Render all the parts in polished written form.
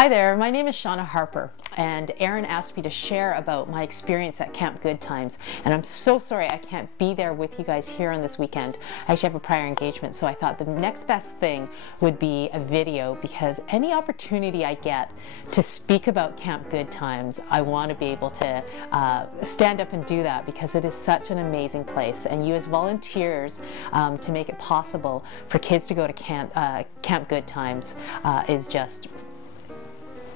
Hi there, my name is Shauna Harper, and Erin asked me to share about my experience at Camp Goodtimes, and I'm so sorry I can't be there with you guys here on this weekend. I actually have a prior engagement, so I thought the next best thing would be a video, because any opportunity I get to speak about Camp Goodtimes, I want to be able to stand up and do that, because it is such an amazing place, and you as volunteers to make it possible for kids to go to Camp Goodtimes is just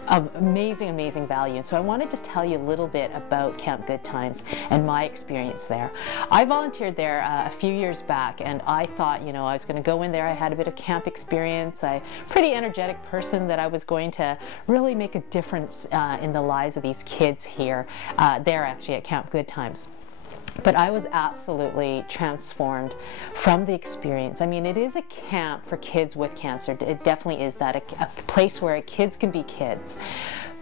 of amazing value. So I want to just tell you a little bit about Camp Goodtimes and my experience there. I volunteered there a few years back, and I thought, I was going to go in there. I had a bit of camp experience. I'm a pretty energetic person, that I was going to really make a difference in the lives of these kids here, there actually at Camp Goodtimes. But I was absolutely transformed from the experience. I mean, it is a camp for kids with cancer. It definitely is that, a place where kids can be kids.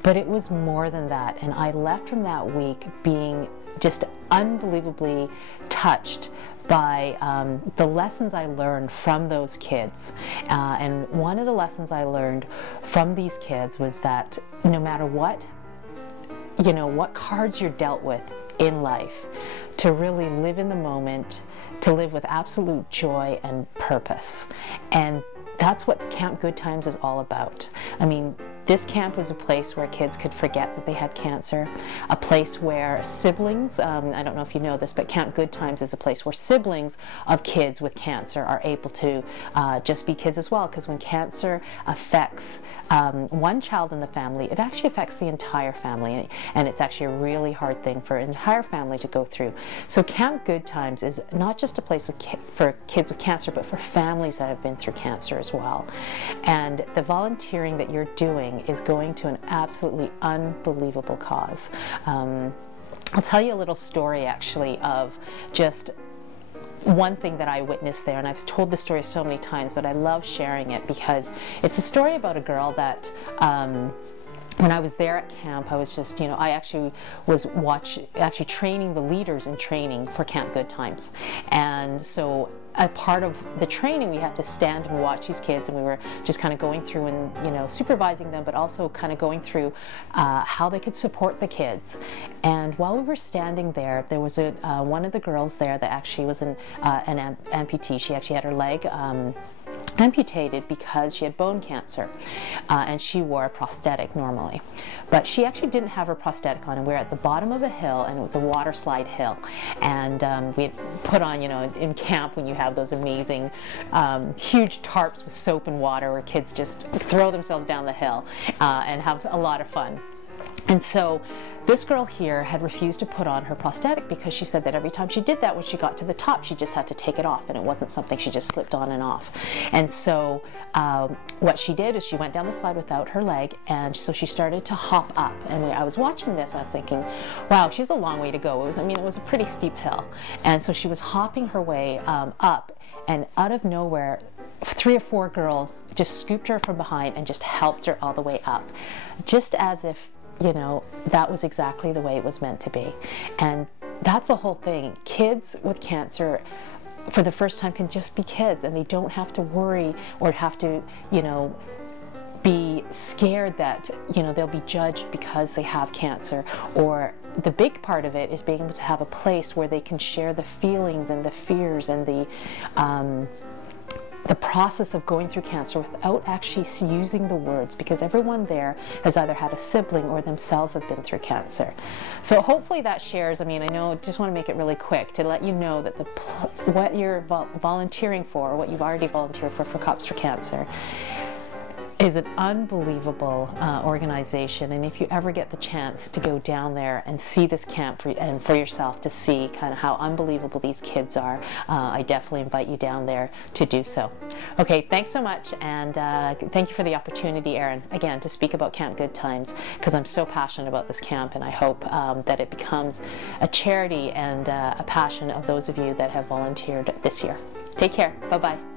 But it was more than that. And I left from that week being just unbelievably touched by the lessons I learned from those kids. And one of the lessons I learned from these kids was that no matter what cards you're dealt with in life, to really live in the moment, to live with absolute joy and purpose. And that's what Camp Goodtimes is all about. I mean, this camp was a place where kids could forget that they had cancer, a place where siblings, I don't know if you know this, but Camp Goodtimes is a place where siblings of kids with cancer are able to just be kids as well, because when cancer affects one child in the family, it actually affects the entire family, and it's actually a really hard thing for an entire family to go through. So Camp Goodtimes is not just a place for kids with cancer, but for families that have been through cancer as well. And the volunteering that you're doing is going to an absolutely unbelievable cause. I'll tell you a little story actually of just one thing that I witnessed there, and I've told the story so many times, but I love sharing it because it's a story about a girl that when I was there at camp, I was just, I actually was training the leaders in training for Camp Goodtimes. And so a part of the training, we had to stand and watch these kids, and we were just kind of going through and, supervising them, but also kind of going through how they could support the kids. And while we were standing there, there was one of the girls there that actually was an amputee. She actually had her leg amputated because she had bone cancer, and she wore a prosthetic normally, but she actually didn't have her prosthetic on, and we were at the bottom of a hill, and it was a water slide hill, and we had put on, in camp when you have those amazing huge tarps with soap and water where kids just throw themselves down the hill and have a lot of fun. And so this girl here had refused to put on her prosthetic because she said that every time she did that, when she got to the top, she just had to take it off, and it wasn't something she just slipped on and off. And so what she did is she went down the slide without her leg, and so she started to hop up. And I was watching this, I was thinking, wow, she's a long way to go. It was a pretty steep hill. And so she was hopping her way up, and out of nowhere, 3 or 4 girls just scooped her from behind and just helped her all the way up, just as if that was exactly the way it was meant to be. And that's the whole thing. Kids with cancer, for the first time, can just be kids, and they don't have to worry or have to, be scared that, they'll be judged because they have cancer. Or the big part of it is being able to have a place where they can share the feelings and the fears and the process of going through cancer without actually using the words, because everyone there has either had a sibling or themselves have been through cancer. So hopefully that shares. I know, just want to make it really quick to let you know that what you're volunteering for, or what you've already volunteered for Cops for Cancer, is an unbelievable organization. And if you ever get the chance to go down there and see this camp for yourself, to see kind of how unbelievable these kids are, I definitely invite you down there to do so. Okay, thanks so much, and thank you for the opportunity, Erin, again, to speak about Camp Goodtimes, because I'm so passionate about this camp, and I hope that it becomes a charity and a passion of those of you that have volunteered this year. Take care. Bye-bye.